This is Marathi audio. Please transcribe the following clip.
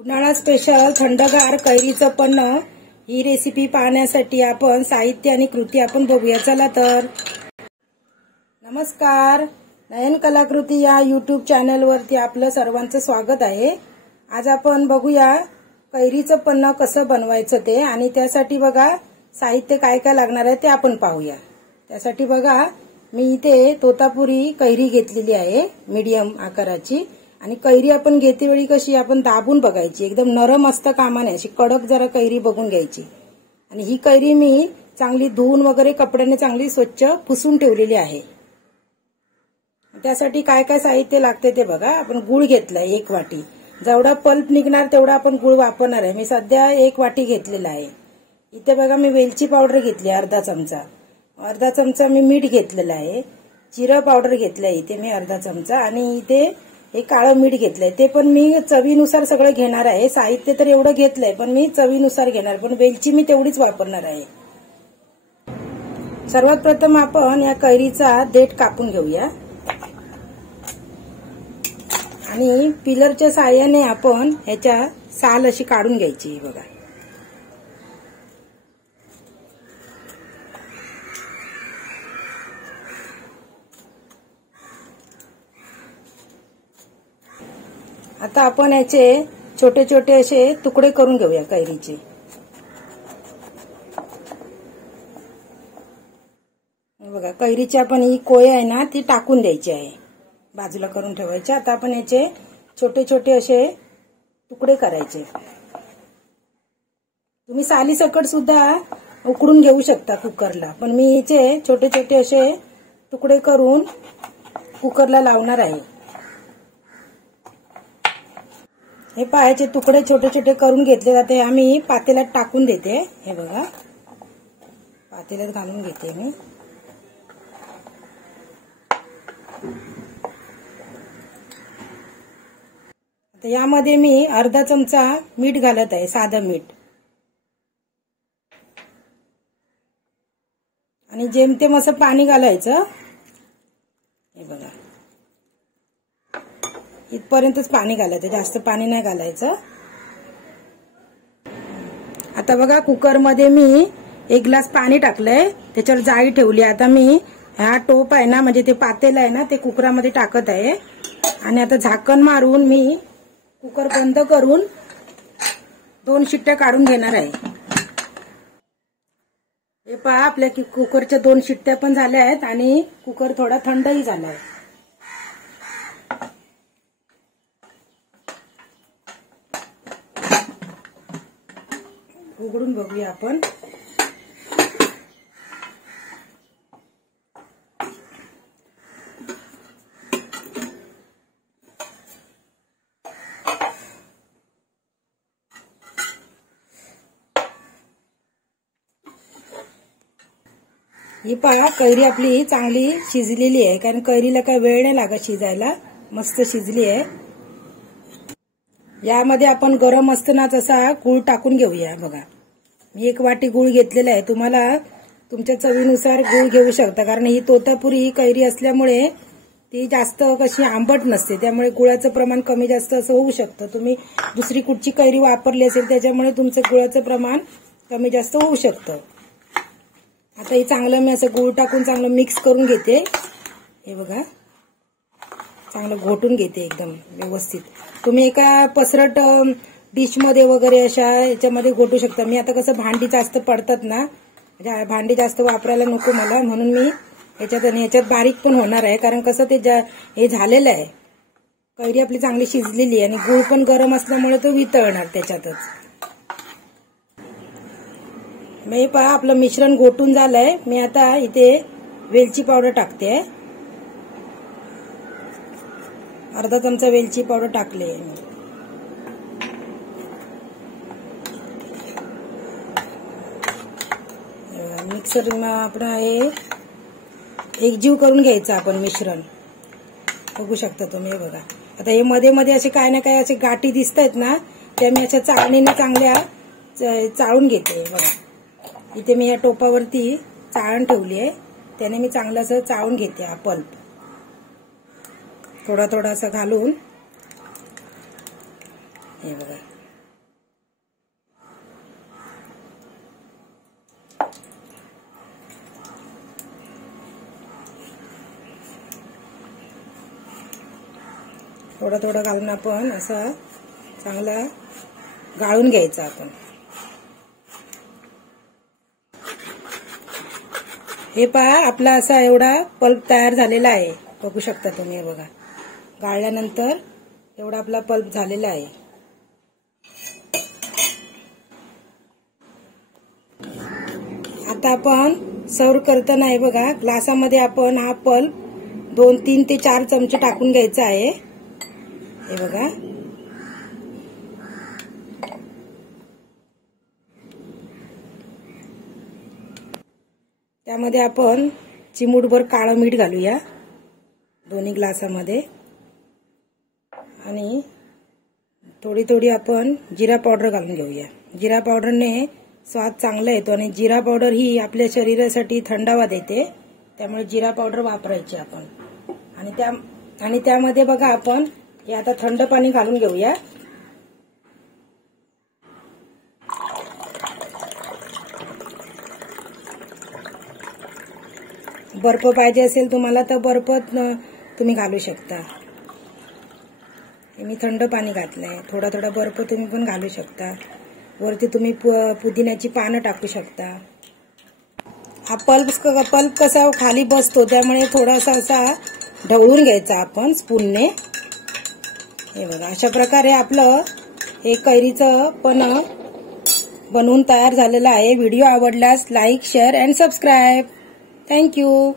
उन्हाळा स्पेशल थंडगार कैरीचं पन्ह ही रेसिपी पाहण्यासाठी आपण साहित्य आणि कृती आपण बघूया। चला तर नमस्कार, नयन कलाकृती या यूट्यूब चॅनल वरती आपलं सर्वांचं स्वागत आहे। आज आपण बघूया कैरीचं पन्ह कसं बनवायचं ते, आणि त्यासाठी बघा साहित्य काय काय लागणार आहे ते आपण पाहूया। त्यासाठी बघा मी इथे तोतापुरी कैरी घेतलेली आहे मीडियम आकाराची, आणि कैरी आपण घेते वेळी कशी आपण दाबून बघायची, एकदम नरम असता कामा नये, अशी कडक जरा कैरी बघून घ्यायची। आणि ही कैरी मी चांगली धुवून वगैरे कपड्याने चांगली स्वच्छ पुसून ठेवलेली आहे। त्यासाठी काय काय साहित्य लागते ते बघा। आपण गूळ घेतलाय 1 वाटी, जेवढा पल्प निघणार तेवढा आपण गूळ वापरणार आहे। मी सध्या 1 वाटी घेतलेला आहे। इथे बघा मी वेलची पावडर घेतली अर्धा चमचा मी मीठ घेतलेलं आहे, जिरा पावडर घेतलाय इथे मी अर्धा चमचा, आणि इथे हे काळं मीठ घेतलंय, ते पण मी चवीनुसार सगळं घेणार आहे। साहित्य तर एवढं घेतलंय पण मी चवीनुसार घेणार, पण वेलची मी तेवढीच वापरणार आहे। सर्वात प्रथम आपण या कैरीचा देठ कापून घेऊया, आणि पिलरच्या साहाय्याने आपण ह्याच्या साल अशी काढून घ्यायची बघा। आता आपण याचे छोटे छोटे असे तुकडे करून घेऊया कैरीचे। बघा कैरीची आपण ही कोय आहे ना ती टाकून द्यायची आहे, बाजूला करून ठेवायचे। आता आपण याचे छोटे छोटे असे तुकडे करायचे। तुम्ही साली सकट सुद्धा उकडून घेऊ शकता कुकरला, पण मी याचे छोटे छोटे असे तुकडे करून कुकरला लावणार आहे। हे पायाचे तुकडे छोटे छोटे करून घेतले जाते, आम्ही पातेल्यात टाकून देते। हे बघा पातेल्यात घालून घेते मी। आता यामध्ये मी अर्धा चमचा मीठ घालत आहे, साधं मीठ, आणि जेमतेम असं पाणी घालायचं। हे बघा इथपर्यंतच पाणी घालायचं, जास्त पाणी नाही घालायचं। आता बघा कुकरमध्ये मी 1 ग्लास पाणी टाकलंय, त्याच्यावर जाळी ठेवली। आता मी हा टोप आहे ना, म्हणजे ते पातेलं आहे ना, ते कुकरामध्ये टाकत आहे, आणि आता झाकण मारून मी कुकर बंद करून 2 शिट्ट्या काढून घेणार आहे। हे पहा आपल्या कुकरच्या 2 शिट्ट्या पण झाल्या आहेत, आणि कुकर थोडा थंडही झाला आहे। उघडून बघूया आपण। ही पहा कैरी आपली चांगली शिजलेली आहे, कारण कैरीला काय वेळ नाही लागत शिजायला, मस्त शिजली आहे। यामध्ये आपण गरम असतानाच असा गूळ टाकून घेऊया। बघा मी 1 वाटी गूळ घेतलेला आहे, तुम्हाला तुमच्या चवीनुसार गूळ घेऊ शकता, कारण ही तोतापुरी ही कैरी असल्यामुळे ती जास्त कशी आंबट नसते, त्यामुळे गुळाचं प्रमाण कमी जास्त असं होऊ शकतं। तुम्ही दुसरी कुठची कैरी वापरली असेल त्याच्यामुळे तुमचं गुळाचं प्रमाण कमी जास्त होऊ शकतं। आता हे चांगलं मी असं गूळ टाकून चांगलं मिक्स करून घेते। हे बघा चांगलं घोटून घेते एकदम व्यवस्थित। तुम्ही एका पसरट डिश मध्ये वगैरे अशा याच्यामध्ये घोटू शकता। मी आता कसं भांडी जास्त पडतात ना, भांडी जास्त वापरायला नको मला, म्हणून मी याच्यात बारीक पण होणार आहे, कारण कसं ते हे झालेलं आहे, कैरी आपली चांगली शिजलेली आहे, आणि गूळ पण गरम असल्यामुळे तो वितळणार त्याच्यातच। मी पहा आपलं मिश्रण घोटून झालंय। मी आता इथे वेलची पावडर टाकते, अर्धा चमचा वेलची पावडर टाकली। मिक्सर आपण हे एकजीव करून घ्यायचं आपण मिश्रण, बघू शकता तुम्ही। हे बघा आता हे मध्ये मध्ये असे काय ना काय असे गाठी दिसत आहेत ना, त्या मी अशा चाळणीने चांगल्या चाळून घेते। बघा इथे मी या टोपावरती चाळण ठेवली आहे, त्याने मी चांगलं असं चाळून घेते हा पल्प। थोडा थोडा असं घालून हे बघा थोडं थोडं घालून आपण असं चांगलं गाळून घ्यायचं आपण। हे पहा आपला असा एवढा पल्प तयार झालेला आहे, बघू शकता तुम्ही। हे बघा गाळल्यानंतर एवढा आपला पल्प झालेला आहे। आता आपण सर्व करताना आहे बघा ग्लासामध्ये आपण हा पल्प 2-3 ते 4 चमचे टाकून घ्यायचा आहे। हे बघा त्यामध्ये आपण चिमूटभर काळं मीठ घालूया दोन्ही ग्लासामध्ये, आणि थोडी थोडी आपण जिरा पावडर घालून घेऊया। जिरा पावडरने स्वाद चांगला येतो आणि जिरा पावडर ही आपल्या शरीरासाठी थंडावा देते, त्यामुळे जिरा पावडर वापरायची आपण। आणि त्यामध्ये बघा आपण हे आता थंड पाणी घालून घेऊया। बर्फ पाहिजे असेल तुम्हाला तर बर्फ तुम्ही घालू शकता। मी थंड पाणी घातलंय, थोडा थोडा बर्फ तुम्ही पण घालू शकता। वरती तुम्ही पुदिन्याची पानं टाकू शकता। हा पल्प कसा खाली बसतो त्यामुळे थोडासा असा ढवळून घ्यायचा आपण स्पूनने। हे बघा अशा प्रकारे आपलं हे कैरीचं पण बनवून तयार झालेलं आहे। व्हिडिओ आवडल्यास like, share and subscribe. Thank you.